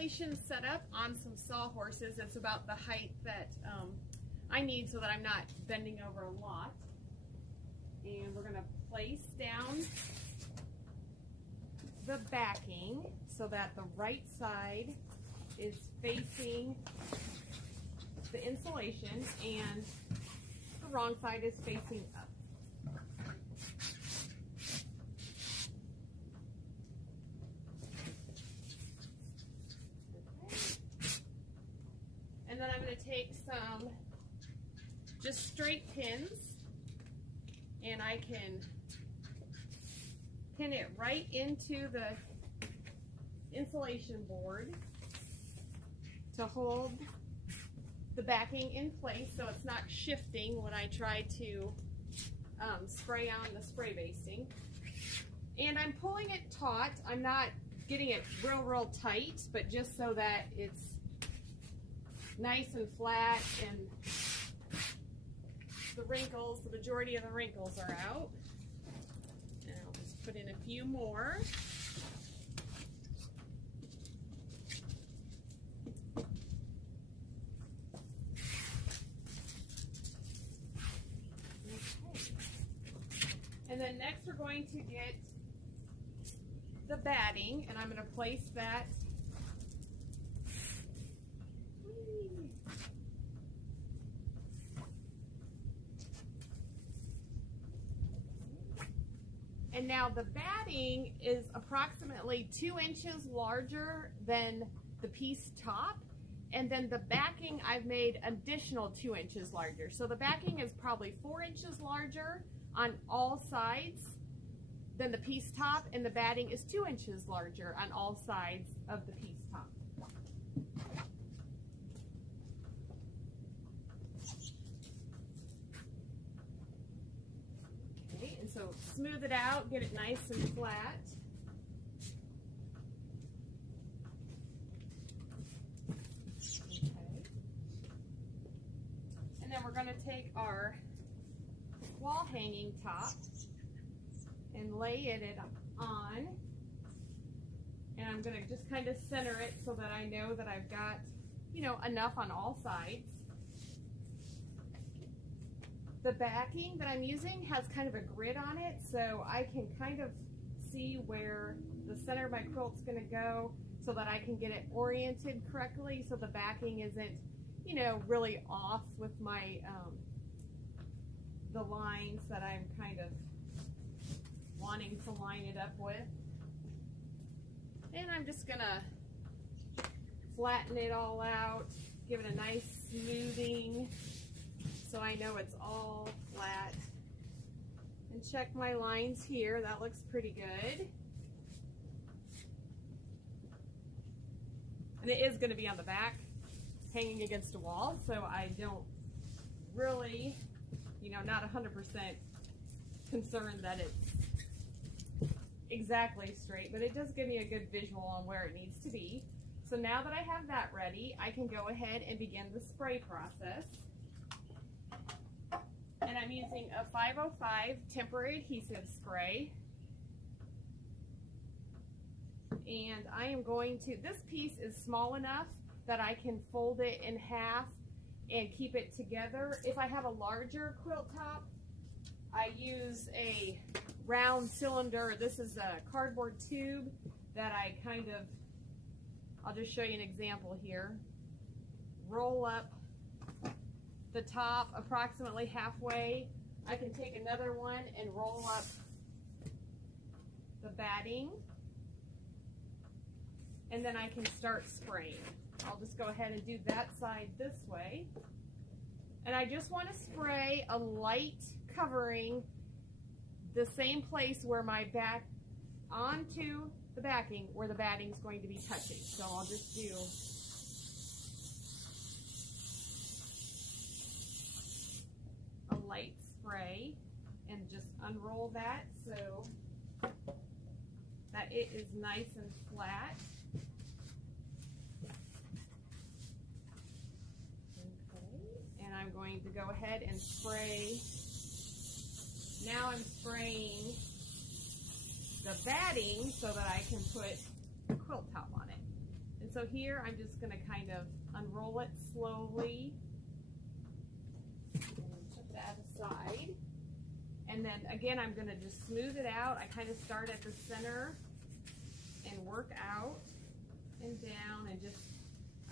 insulation set up on some sawhorses. It's about the height that I need so that I'm not bending over a lot. And we're gonna place down the backing so that the right side is facing the insulation and the wrong side is facing up. And then I'm going to take some just straight pins and I can pin it right into the insulation board to hold the backing in place so it's not shifting when I try to spray on the spray basting. And I'm pulling it taut. I'm not getting it real tight, but just so that it's nice and flat and the wrinkles, the majority of the wrinkles are out. And I'll just put in a few more. Okay. And then next we're going to get the batting, and I'm going to place that and now the batting is approximately 2 inches larger than the piece top, and then the backing I've made additional 2 inches larger. So the backing is probably 4 inches larger on all sides than the piece top, and the batting is 2 inches larger on all sides of the piece top. Okay, and so smooth it out, get it nice and flat. Okay. And then we're going to take our wall hanging top and lay it on, and I'm going to just kind of center it so that I know that I've got, you know, enough on all sides. The backing that I'm using has kind of a grid on it, so I can kind of see where the center of my quilt's going to go so that I can get it oriented correctly so the backing isn't, you know, really off with my the lines that I'm kind of wanting to line it up with. And I'm just gonna flatten it all out, give it a nice smoothing so I know it's all flat. And check my lines here, that looks pretty good. And it is gonna be on the back, hanging against a wall, so I don't really, you know, not 100% concerned that it's exactly straight, but it does give me a good visual on where it needs to be. So now that I have that ready, I can go ahead and begin the spray process. And I'm using a 505 temporary adhesive spray. And I am going to, this piece is small enough that I can fold it in half and keep it together. If I have a larger quilt top, I use a round cylinder. This is a cardboard tube that I kind of, I'll just show you an example here. Roll up the top approximately halfway. I can take another one and roll up the batting, and then I can start spraying. I'll just go ahead and do that side this way. And I just want to spray a light covering the same place where my back onto the backing where the batting is going to be touching. So I'll just do a light spray and just unroll that so that it is nice and flat. And I'm going to go ahead and spray. Now I'm spraying the batting so that I can put the quilt top on it. And And so here I'm just going to kind of unroll it slowly and put that aside. And then again, I'm going to just smooth it out. I kind of start at the center and work out and down, and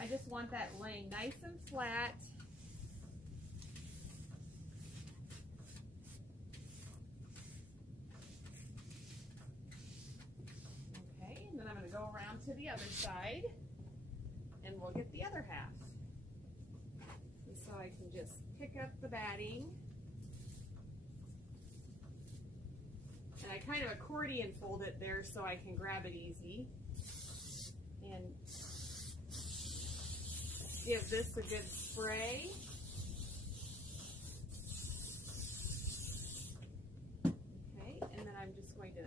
I just want that laying nice and flat. Okay, and then I'm going to go around to the other side and we'll get the other half. And so I can just pick up the batting. And I kind of accordion fold it there so I can grab it easy. And give this a good spray. Okay, and then I'm just going to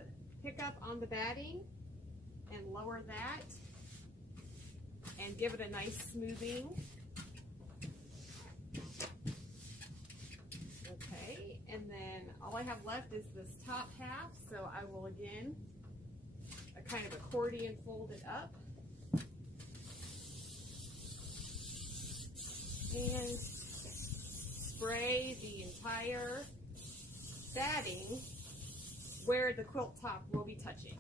pick up on the batting and lower that and give it a nice smoothing. Okay, and then all I have left is this top half, so I will again kind of accordion fold it up and spray the entire batting where the quilt top will be touching.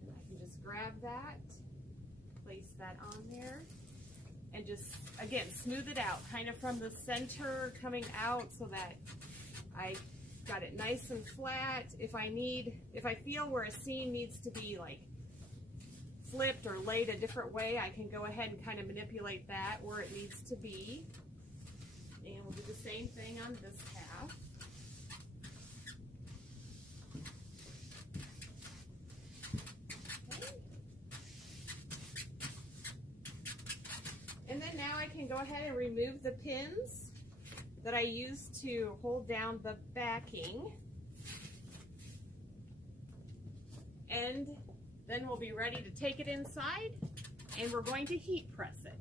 And I can just grab that, place that on there, and just, again, smooth it out, kind of from the center coming out so that I got it nice and flat. If I feel where a seam needs to be like flipped or laid a different way, I can go ahead and kind of manipulate that where it needs to be. And we'll do the same thing on this half. Okay. And then now I can go ahead and remove the pins that I use to hold down the backing. And then we'll be ready to take it inside and we're going to heat press it.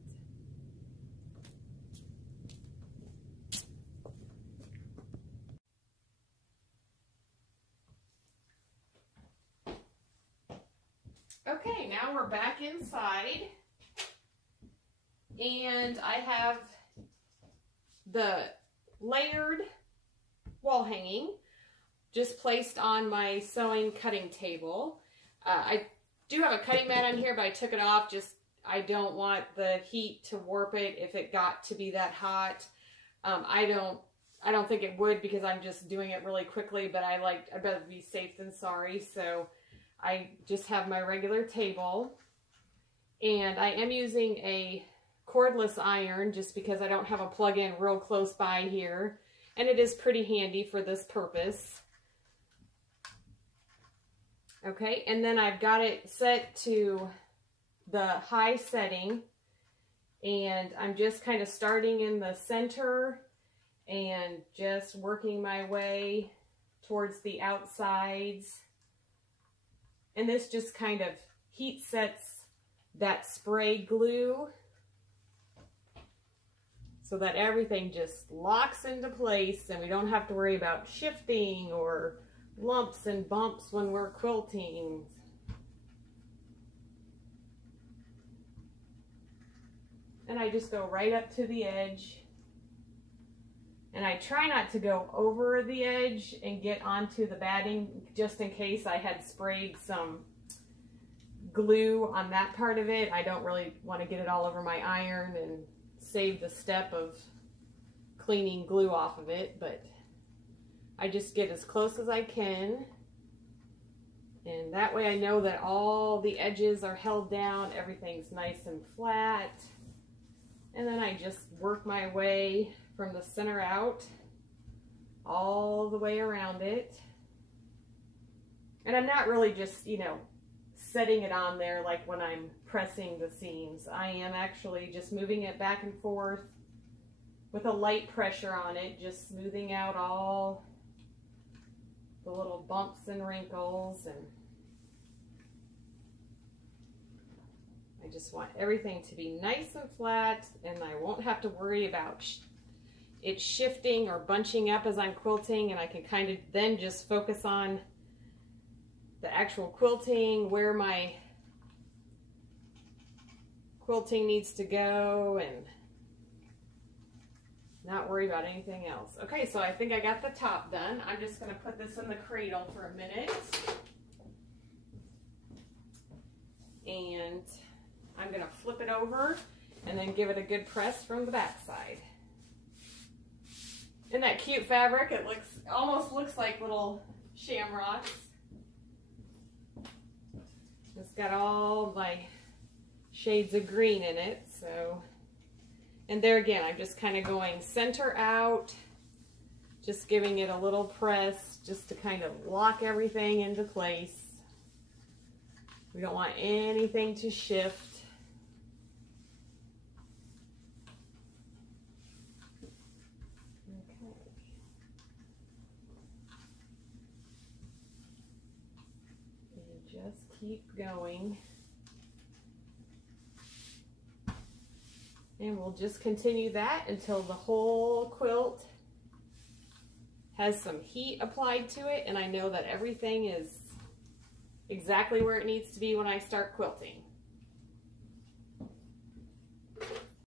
Okay, now we're back inside and I have the layered wall hanging just placed on my sewing cutting table. I do have a cutting mat on here, but I took it off. I don't want the heat to warp it if it got to be that hot. I don't think it would because I'm just doing it really quickly, but I'd rather be safe than sorry. So I just have my regular table, and I am using a cordless iron just because I don't have a plug-in real close by here, and it is pretty handy for this purpose. Okay, and then I've got it set to the high setting, and I'm just kind of starting in the center and just working my way towards the outsides. And this just kind of heat sets that spray glue so that everything just locks into place and we don't have to worry about shifting or lumps and bumps when we're quilting. And I just go right up to the edge. And I try not to go over the edge and get onto the batting just in case I had sprayed some glue on that part of it. I don't really want to get it all over my iron and save the step of cleaning glue off of it, but I just get as close as I can, and that way I know that all the edges are held down, everything's nice and flat, and then I just work my way from the center out all the way around it. And I'm not really just, setting it on there like when I'm pressing the seams. I am actually just moving it back and forth with a light pressure on it, just smoothing out all the little bumps and wrinkles. And I just want everything to be nice and flat, and I won't have to worry about it shifting or bunching up as I'm quilting, and I can kind of then just focus on the actual quilting, where my quilting needs to go and not worry about anything else. Okay, so I think I got the top done. I'm just going to put this in the cradle for a minute. And I'm going to flip it over and then give it a good press from the back side. Isn't that cute fabric? It almost looks like little shamrocks. It's got all my shades of green in it, so. And there again, I'm just kind of going center out, just giving it a little press just to kind of lock everything into place. We don't want anything to shift. Okay. And just keep going. And we'll just continue that until the whole quilt has some heat applied to it, and I know that everything is exactly where it needs to be when I start quilting.